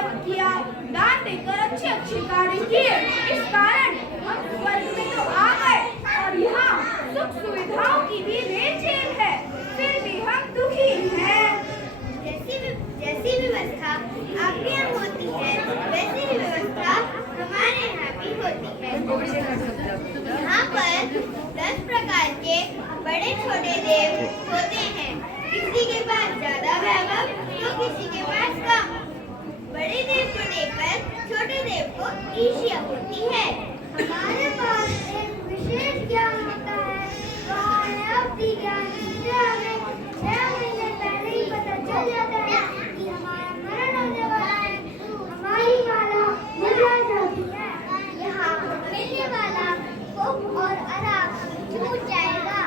जब किया, दान देकर अच्छे अच्छे कार्य किए। इस कारण हम स्वर्ग में तो आ गए और यहाँ सुख सुविधाओं की भी रेल है, फिर भी हम दुखी हैं। जैसी व्यवस्था आपके यहाँ होती है, वैसी व्यवस्था हमारे यहाँ भी होती है। यहाँ पर 10 प्रकार के बड़े छोटे देव होते हैं। किसी के पास ज्यादा वैभव तो किसी के पास कम। बड़े देव को देखकर छोटे देव को ईर्ष्या होती है। हमारे पास एक विशेष ज्ञान होता है, वह ज्ञान जिससे हमें 6 महीने पहले ही पता चल जाता है कि हमारा मरण होने वाला है। हमारी माला मुरझा जाती है। यहाँ मिलने वाला भूख और आराम छूट जाएगा।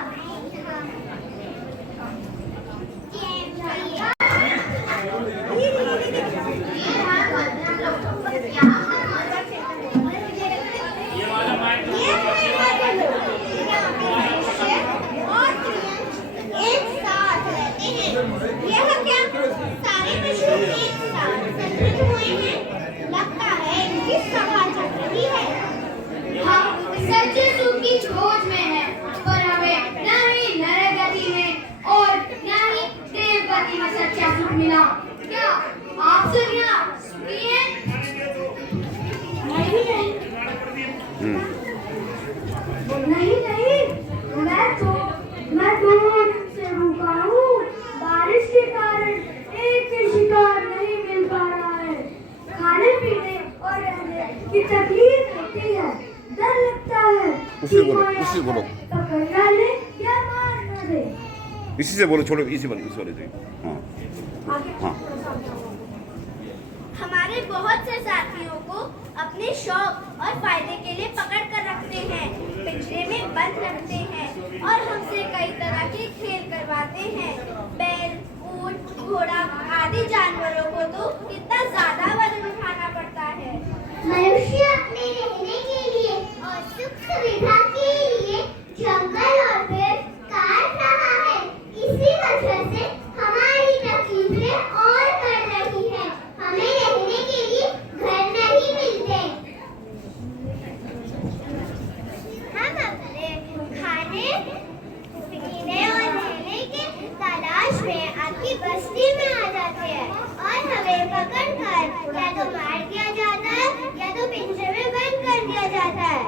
खोज में है, पर हमें न ही नरगति में और न ही देवगति में सच्चा सुख मिला। क्या आप सब यहाँ सुखी हैं? नहीं नहीं, मैं 2 दिन से भूखा हूँ। बारिश के कारण एक भी शिकार नहीं मिल पा रहा है। खाने पीने और रहने की तकलीफ होती है। डर लगता है उसी से बोलो पकड़ ले या मार न दे। इसी से बोलो, छोड़ो इसी वाले से। हाँ हाँ। हमारे बहुत से साथियों को अपने शौक और फायदे के लिए पकड़ कर रखते हैं, पिंजरे में बंद रखते हैं और हमसे कई तरह के खेल करवाते हैं। बैल, ऊंट, घोड़ा आदि जानवरों को तो कितना ज्यादा वजन उठाना पड़ता है। मनुष्य अपने रहने के लिए और सुख सुविधा के लिए जंगल और पेड़ काट रहा है। इसी वजह से हमारी तकलीफें और बढ़ रही हैं। हमें रहने के लिए घर नहीं मिलते। हम अपने खाने पीने और रहने के तलाश में आपकी बस्ती में आ जाते हैं और हमें पकड़कर या तो मार दिया जाता है या तो पिंजरे में बंद कर दिया जाता है।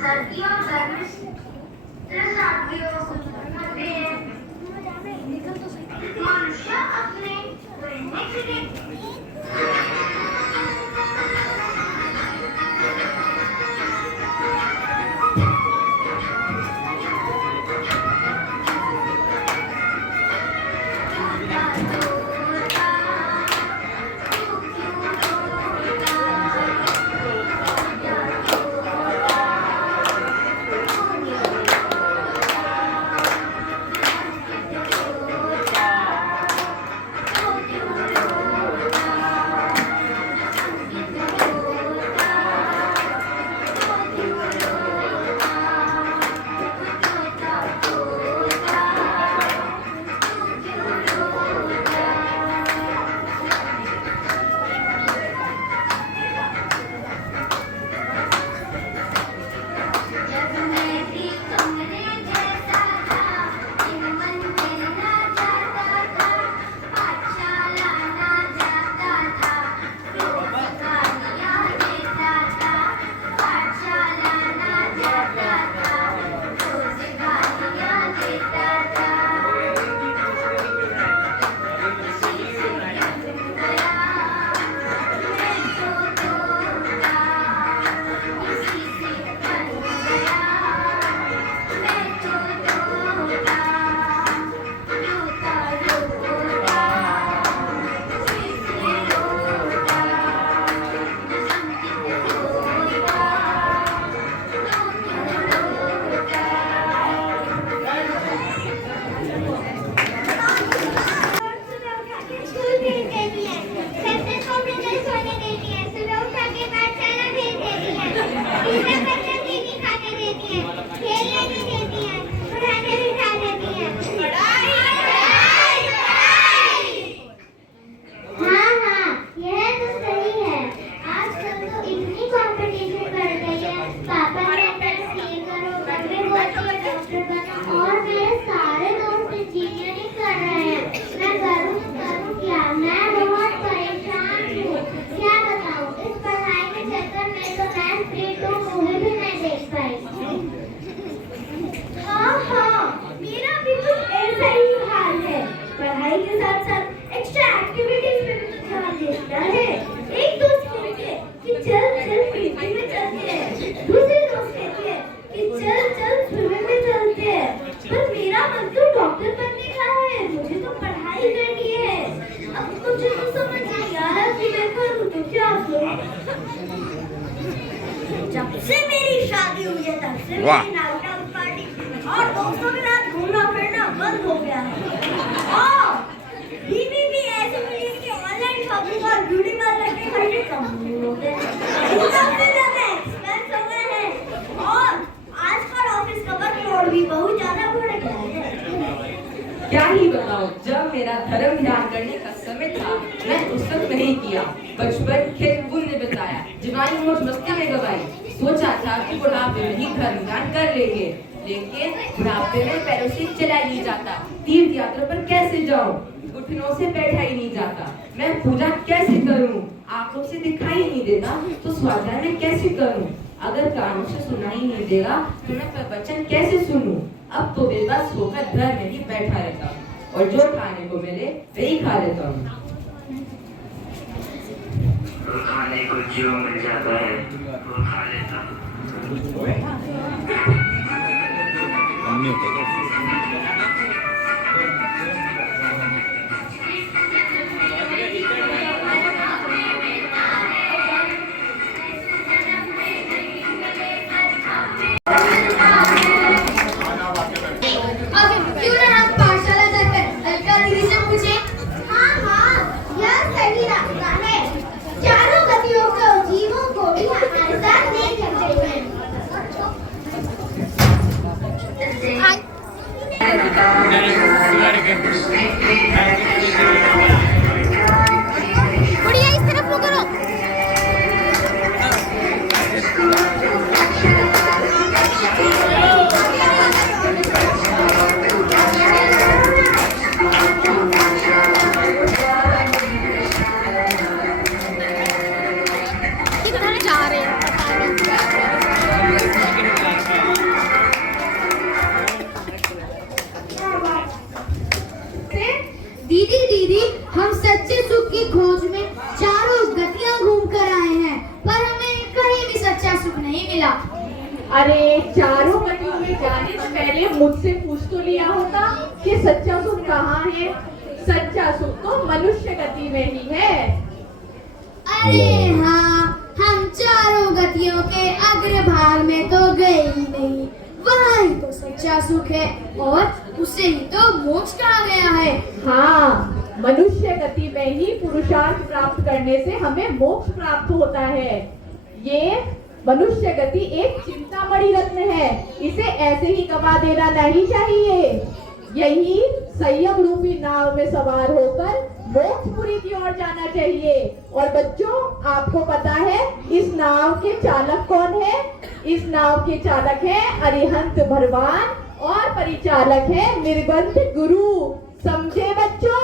सर्दियों गर्मी मनुष्य अपने रहने के लिए कहती है कि चल चल स्विमिंग में चलते हैं, पर मेरा मन तो डॉक्टर बनने का है, मुझे तो पढ़ाई करनी है। अब मुझे तो समझ नहीं आ रहा कि मैं करूँ तो क्या करूँ। जब से मेरी शादी हुई है तब से वाह। मेरी नाइट आउट पार्टी और दोस्तों के साथ घूमना फिरना बंद हो गया है। और बीवी भी ऐसे मिली है कि ऑनलाइन शॉपिंग और ब्यूटी पार्लर के खर्चे कम हो गए हैं। काफी ज्यादा एक्सपेंस हो गए हैं और आजकल ऑफिस का वर्कलोड भी बहुत ज्यादा बढ़ गया है। क्या ही बताओ, जब मेरा धर्म ध्यान करने का समय था मैं उस वक्त नहीं किया। बचपन खेल कूद में बिताया, जवानी मौज मस्ती में गवाई। सोचा था कि बुढ़ापे में ही धर्म ध्यान कर लेंगे, लेकिन बुढ़ापे में पैरों से चला ही नहीं जाता। तीर्थ यात्रा पर कैसे जाऊं, घुटनों से बैठा ही नहीं जाता। मैं पूजा कैसे करूं, आंखों से दिखाई नहीं देता तो स्वाध्याय में कैसे करूं। अगर कानों से सुनाई नहीं देगा तो मैं प्रवचन कैसे सुनूं। अब तो बेबस होकर घर में ही बैठा रहता हूं और जो खाने को मिले वही खा लेता हूं। खाने को जो मिल जाता है वो खा लेता हूं। क्यों ना हम पाठशाला जाकर अलका दीदी से पूछे। हाँ हाँ, यह सही रास्ता है। चारों गतियों को जीवों को भी हमारे साथ ले चलते हैं। बुढ़िया इस तरफ मुँह करो। किधर जा रहे हैं दीदी दीदी, हम सच्चे सुख की खोज में चारों गतियां घूम कर आए हैं, पर हमें कहीं भी सच्चा सुख नहीं मिला। अरे चारों गतियों में जाने से पहले मुझसे पूछ तो लिया होता कि सच्चा सुख कहाँ है। सच्चा सुख तो मनुष्य गति में ही है। अरे हाँ, हम चारों गतियों के अग्रभाग में तो गए ही नहीं, वहाँ ही तो सच्चा सुख है और उसे ही तो मोक्ष कहा गया है। हाँ, मनुष्य गति में ही पुरुषार्थ प्राप्त करने से हमें मोक्ष प्राप्त होता है। ये मनुष्य गति एक चिंतामणि रत्न है, इसे ऐसे ही गवा देना नहीं चाहिए। यही संयम रूपी नाव में सवार होकर मोक्षपुरी की ओर जाना चाहिए। और बच्चों, आपको पता है इस नाव के चालक कौन है? इस नाव के चालक है अरिहंत भगवान और परिचालक है निर्बंध गुरु। समझे बच्चों?